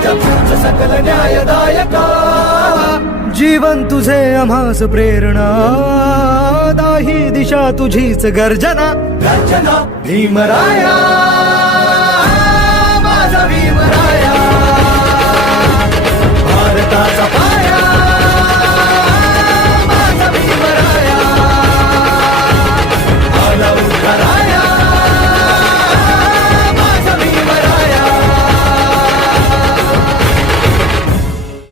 जीवन तुझे अमास प्रेरणा दाही दिशा तुझीच गर्जना गर्जना भीमराया